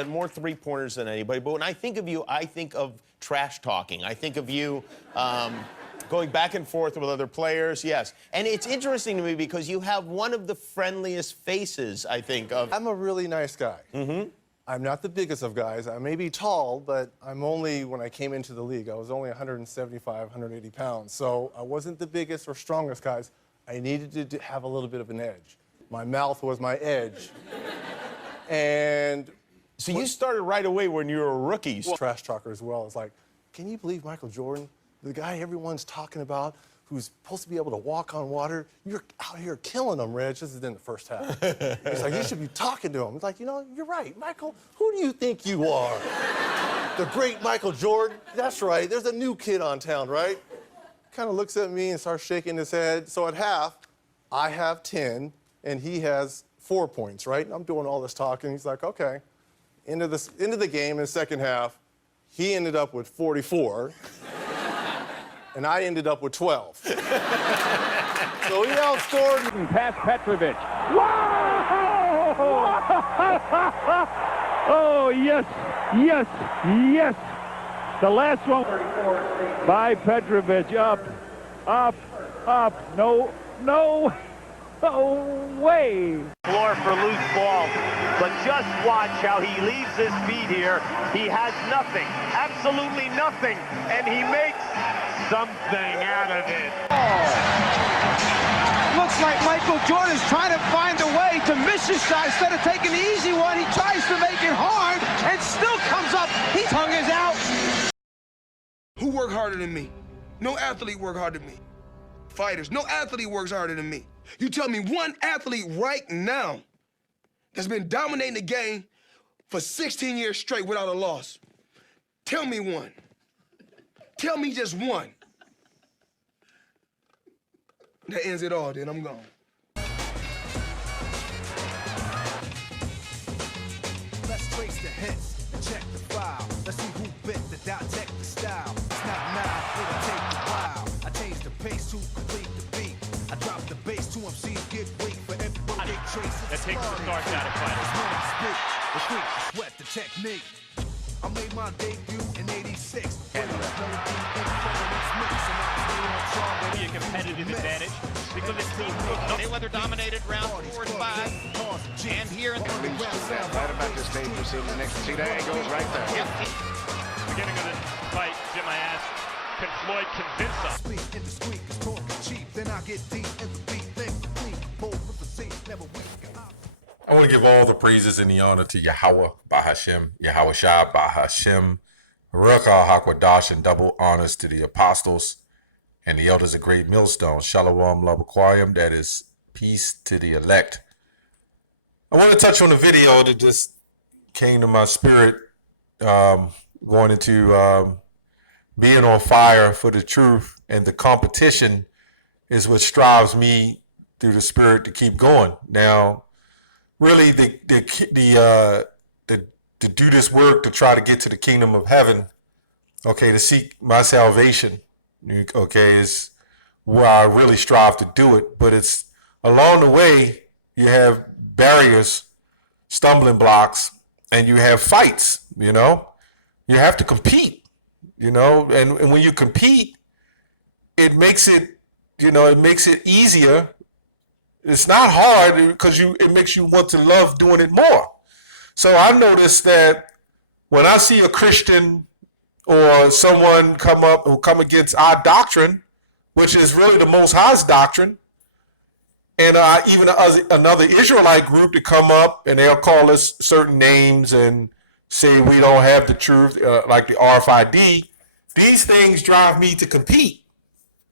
had more three-pointers than anybody. But when I think of you, I think of trash talking. I think of you going back and forth with other players, yes. And it's interesting to me because you have one of the friendliest faces, I think, of... I'm a really nice guy. I'm not the biggest of guys. I may be tall, but I'm only, when I came into the league, I was only 175, 180 pounds. So I wasn't the biggest or strongest guys. I needed to have a little bit of an edge. My mouth was my edge. And... So you started right away when you were rookies. Trash talker as well. It's like, can you believe Michael Jordan, the guy everyone's talking about, who's supposed to be able to walk on water, you're out here killing him, Reg. This is in the first half. It's like, you should be talking to him. It's like, you know, you're right, Michael. Who do you think you are? The great Michael Jordan? That's right. There's a new kid on town, right? Kind of looks at me and starts shaking his head. So at half, I have 10, and he has 4 points, right? And I'm doing all this talking. He's like, okay. Into the game in the second half, he ended up with 44. And I ended up with 12. So he outscored. Past Petrovic. Wow! Oh, yes, yes, yes. The last one by Petrovic. Up, up, up. No, no, no way. Floor for loose ball. But just watch how he leaves his feet here. He has nothing, absolutely nothing, and he makes something out of it. Looks like Michael Jordan's trying to find a way to miss his shot. Instead of taking the easy one, he tries to make it hard and still comes up. His tongue is out. Who worked harder than me? No athlete worked harder than me. Fighters, no athlete works harder than me. You tell me one athlete right now that's been dominating the game for 16 years straight without a loss. Tell me one. Tell me just one. That ends it all, then I'm gone. Let's trace the hits and check the file. Let's see who bit the dissect the style. It's not now, it'll take a while. I change the pace to complete the beat. I drop the bass, 2 MCs get weak for every birthday trace. That takes the start out of fight. The freak, the sweat, the technique. I made my debut in '86. Be a competitive advantage because this team Mayweather dominated round 4 and 5. And here in the right about this stage, you see the next see the angles right there. beginning of the fight, Jim, I asked, can Floyd convince us? Speak in the squeak is talking cheap. Then I get deep in the beat, think clean. Bold with the seat, never weak. I want to give all the praises and the honor to Yahweh Bahashem, Yahweh Shah Bahashem, Ruach HaKodesh, and double honors to the apostles and the elders of Great Millstone. Shalom Labaquayim, that is peace to the elect. I want to touch on the video that just came to my spirit, going into being on fire for the truth, and the competition is what strives me through the spirit to keep going. Now, really, to do this work to try to get to the kingdom of heaven, okay, to seek my salvation, okay, is where I really strive to do it. But it's along the way, you have barriers, stumbling blocks, and you have fights, you know. You have to compete, you know, and when you compete, it makes it, you know, it makes it easier. It's not hard because it makes you want to love doing it more. So I noticed that when I see a Christian or someone come against our doctrine, which is really the Most High's doctrine, and even another Israelite group to come up and they'll call us certain names and say we don't have the truth, like the RFID, these things drive me to compete.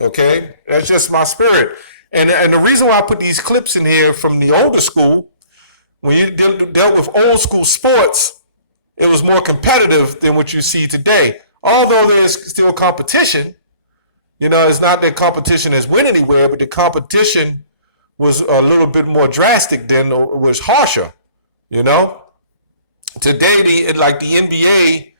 Okay, that's just my spirit. And the reason why I put these clips in here from the older school, when you dealt with old school sports, it was more competitive than what you see today. Although there's still competition, you know, it's not that competition has went anywhere, but the competition was a little bit more drastic than, was harsher, you know. Today, like the NBA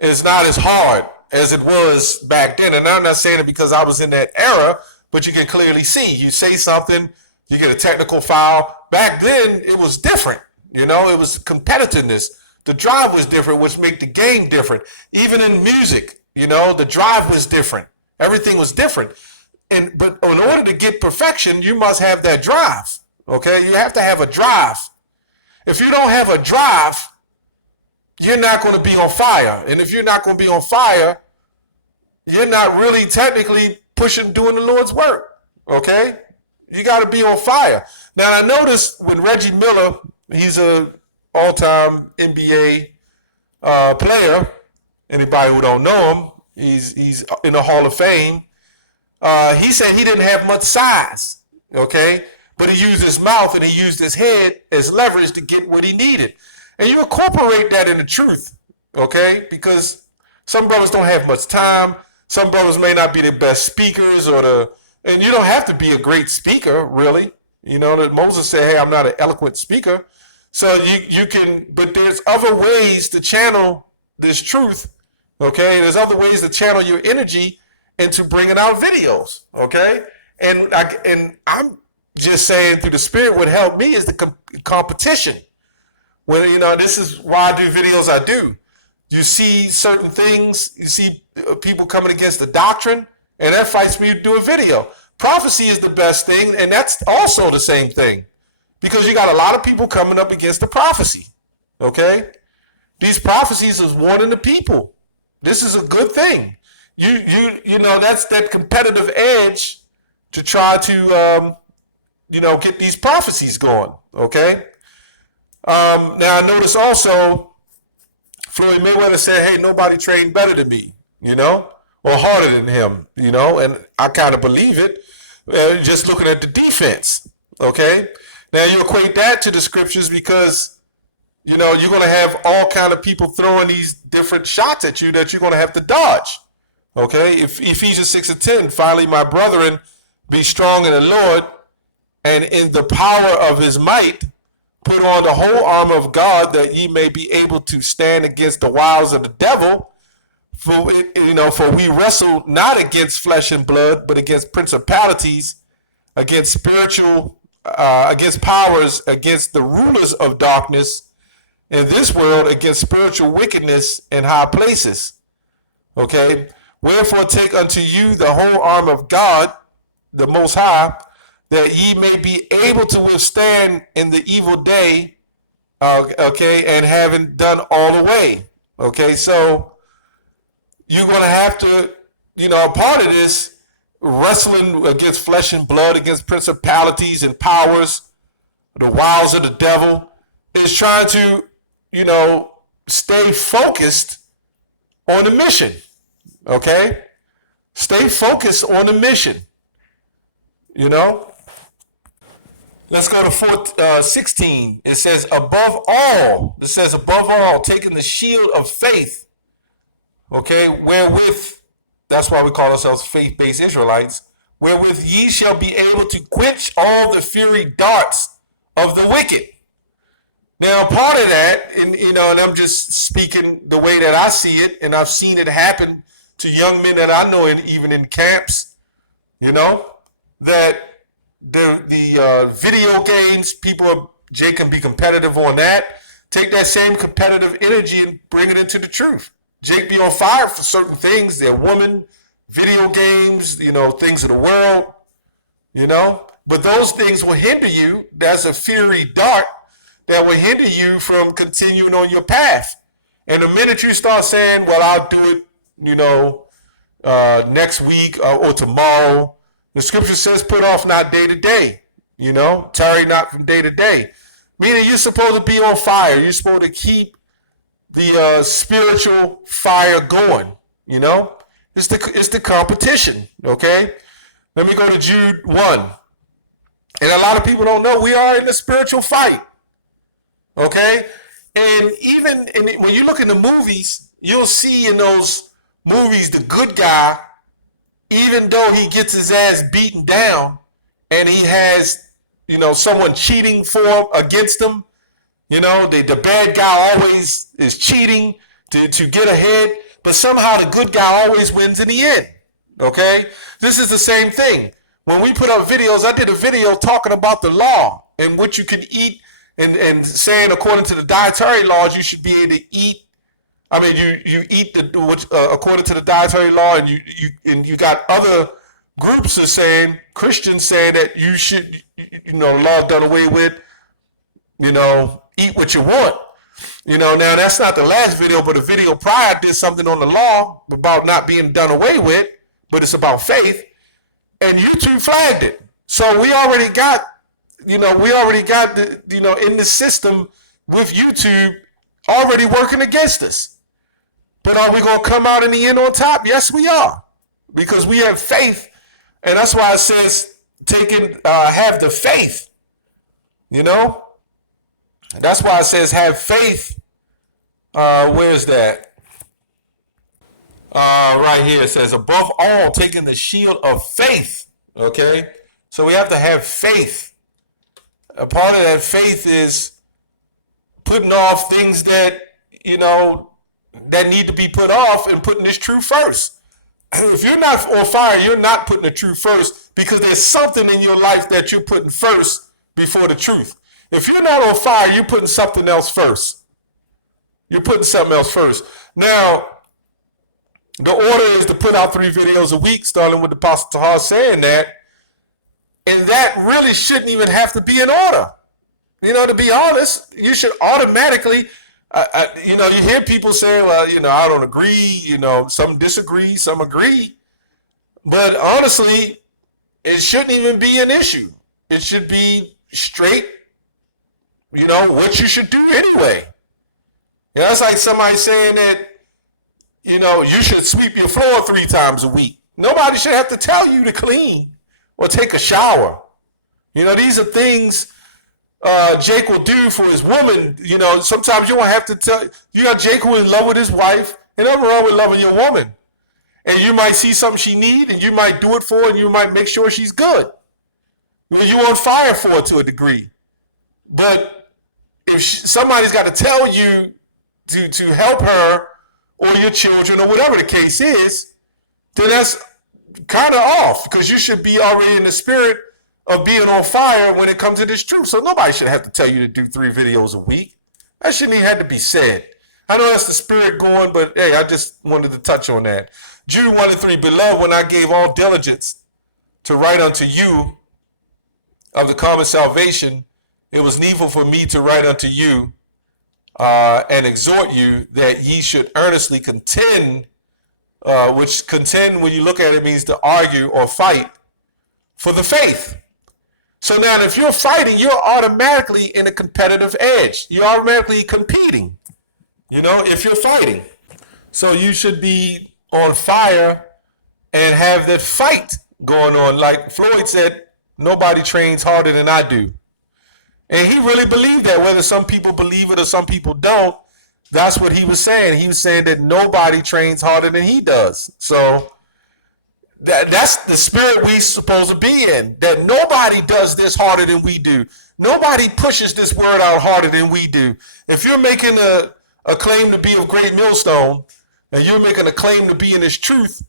is not as hard as it was back then. And I'm not saying it because I was in that era, but you can clearly see, you say something, you get a technical foul. Back then, it was different. You know, it was competitiveness. The drive was different, which made the game different. Even in music, you know, the drive was different. Everything was different. But in order to get perfection, you must have that drive. Okay, you have to have a drive. If you don't have a drive, you're not going to be on fire. And if you're not going to be on fire, you're not really technically doing the Lord's work. Okay, you got to be on fire. Now I noticed when Reggie Miller, he's a all-time NBA player. Anybody who don't know him, he's in the Hall of Fame. He said he didn't have much size, okay? But he used his mouth and he used his head as leverage to get what he needed. And you incorporate that in the truth, okay? Because some brothers don't have much time. Some brothers may not be the best speakers and you don't have to be a great speaker, really. You know, that Moses said, hey, I'm not an eloquent speaker. So you can, but there's other ways to channel this truth, okay? There's other ways to channel your energy into bringing out videos, okay? And I'm just saying through the Spirit what helped me is the competition. When, you know, this is why I do videos I do. You see certain things, you see people coming against the doctrine, and that fights me to do a video. Prophecy is the best thing, and that's also the same thing. Because you got a lot of people coming up against the prophecy, okay? These prophecies is warning the people. This is a good thing. You know, that's that competitive edge to try to, you know, get these prophecies going, okay? Now, I notice also Floyd Mayweather said, hey, nobody trained better than me, you know, or harder than him, you know, and I kind of believe it, just looking at the defense, okay? Now, you equate that to the scriptures because, you know, you're going to have all kind of people throwing these different shots at you that you're going to have to dodge, okay? If Ephesians 6:10, finally, my brethren, be strong in the Lord and in the power of his might, put on the whole armor of God that ye may be able to stand against the wiles of the devil. For we wrestle not against flesh and blood, but against principalities, against spiritual, against powers, against the rulers of darkness in this world, against spiritual wickedness in high places. Okay. Wherefore take unto you the whole armor of God, the Most High, that ye may be able to withstand in the evil day, okay, and having done all the way. Okay, so you're going to have to, you know, a part of this, wrestling against flesh and blood, against principalities and powers, the wiles of the devil, is trying to, you know, stay focused on the mission, okay? Stay focused on the mission, you know? Let's go to 16. It says, above all, taking the shield of faith, okay, wherewith, that's why we call ourselves faith-based Israelites, wherewith ye shall be able to quench all the fiery darts of the wicked. Now, part of that, and you know, and I'm just speaking the way that I see it, and I've seen it happen to young men that I know, even in camps, you know, that the video games, Jay can be competitive on that. Take that same competitive energy and bring it into the truth. Jake be on fire for certain things. They're women, video games, you know, things of the world, you know. But those things will hinder you. That's a fiery dart that will hinder you from continuing on your path. And the minute you start saying, well, I'll do it, you know, next week or tomorrow, the scripture says, put off not day to day, you know, tarry not from day to day. Meaning you're supposed to be on fire. You're supposed to keep the spiritual fire going, you know. It's the competition, okay? Let me go to Jude 1. And a lot of people don't know we are in the spiritual fight, okay? And even when you look in the movies, you'll see in those movies the good guy, even though he gets his ass beaten down and he has, you know, someone cheating against him, you know, the bad guy always is cheating to get ahead, but somehow the good guy always wins in the end, okay? This is the same thing. When we put up videos, I did a video talking about the law and what you can eat and saying according to the dietary laws you should be able to eat. I mean, you eat according to the dietary law, and you got other groups are saying, Christians saying that you should, law done away with, eat what you want. Now that's not the last video, but a video prior did something on the law about not being done away with, but it's about faith, and YouTube flagged it. So we already got, in the system with YouTube already working against us. But are we going to come out in the end on top? Yes, we are, because we have faith, and that's why it says have the faith. That's why it says have faith. Where's that? Right here it says above all, taking the shield of faith. Okay, so we have to have faith. A part of that faith is putting off things that that need to be put off and putting this truth first. If you're not on fire, you're not putting the truth first, because there's something in your life that you're putting first before the truth. If you're not on fire, you're putting something else first. You're putting something else first. Now, the order is to put out 3 videos a week, starting with the Apostle Tahar saying that. And that really shouldn't even have to be in order. To be honest, you should automatically, you hear people say, well, I don't agree, some disagree, some agree. But honestly, it shouldn't even be an issue. It should be straight, what you should do anyway. It's like somebody saying that, you should sweep your floor 3 times a week. Nobody should have to tell you to clean or take a shower. These are things Jake will do for his woman. Sometimes you don't have to tell. You got Jake who is in love with his wife, and nothing wrong with loving your woman. And you might see something she needs, and you might do it for her, and you might make sure she's good. You're on fire for it to a degree. But if somebody's got to tell you to help her or your children or whatever the case is, then that's kind of off, because you should be already in the spirit of being on fire when it comes to this truth. So nobody should have to tell you to do 3 videos a week. That shouldn't even have to be said. I know that's the spirit going, but hey, I just wanted to touch on that. Jude 1-3, beloved, when I gave all diligence to write unto you of the common salvation, it was needful for me to write unto you and exhort you that ye should earnestly contend, which contend, when you look at it, means to argue or fight for the faith. So now if you're fighting, you're automatically in a competitive edge. You're automatically competing, if you're fighting. So you should be on fire and have that fight going on. Like Floyd said, nobody trains harder than I do. And he really believed that, whether some people believe it or some people don't. That's what he was saying. He was saying that nobody trains harder than he does. So that's the spirit we're supposed to be in, that nobody does this harder than we do. Nobody pushes this word out harder than we do. If you're making a claim to be of Great Millstone, and you're making a claim to be in this truth,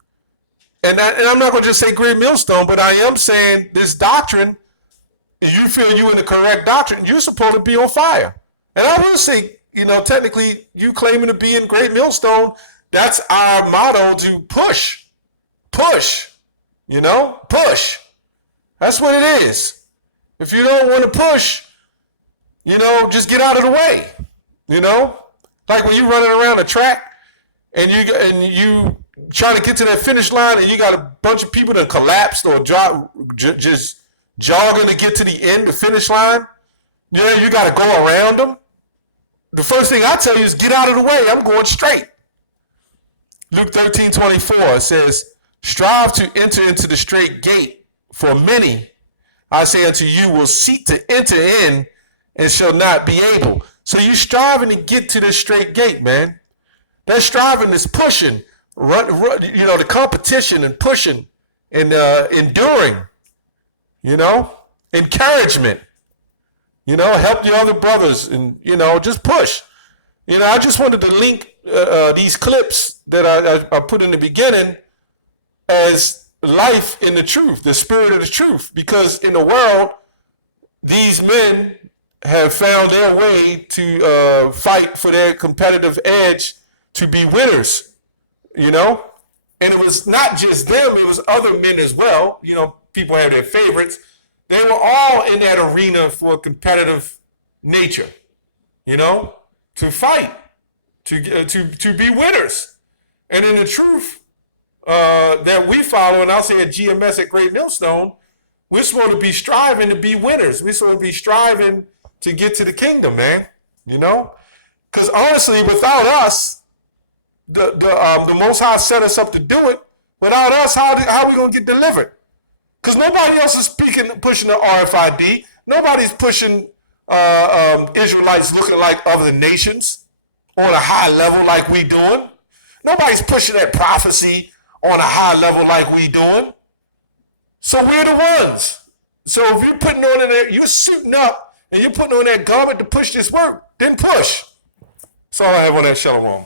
and I'm not going to just say Great Millstone, but I am saying this doctrine, you feel you in the correct doctrine, you're supposed to be on fire. And I will say, technically, you claiming to be in Great Millstone, that's our motto, to push. Push. Push. That's what it is. If you don't want to push, just get out of the way. Like when you're running around a track and you trying to get to that finish line, and you got a bunch of people that collapsed or just jogging to get to the end, the finish line. You got to go around them. The first thing I tell you is get out of the way. I'm going straight. Luke 13:24 says, strive to enter into the straight gate, for many, I say unto you, will seek to enter in and shall not be able. So you striving to get to this straight gate, man. That striving is pushing, run, the competition and pushing and enduring, encouragement, help your other brothers and, just push. I just wanted to link these clips that I put in the beginning as life in the truth, the spirit of the truth, because in the world, these men have found their way to fight for their competitive edge to be winners, you know? And it was not just them, it was other men as well. You know, people have their favorites. They were all in that arena for a competitive nature, you know, to fight, to be winners. And in the truth that we follow, and I'll say at GMS at Great Millstone, we're supposed to be striving to be winners. We're supposed to be striving to get to the kingdom, man, you know? Because honestly, without us, the Most High set us up to do it. Without us, how are we going to get delivered? Because nobody else is pushing the RFID. Nobody's pushing Israelites looking like other nations on a high level like we doing. Nobody's pushing that prophecy on a high level like we doing. So we're the ones. So if you're putting on in there, you're suiting up and you're putting on that garment to push this work, then push. That's all I have on that. Shalom.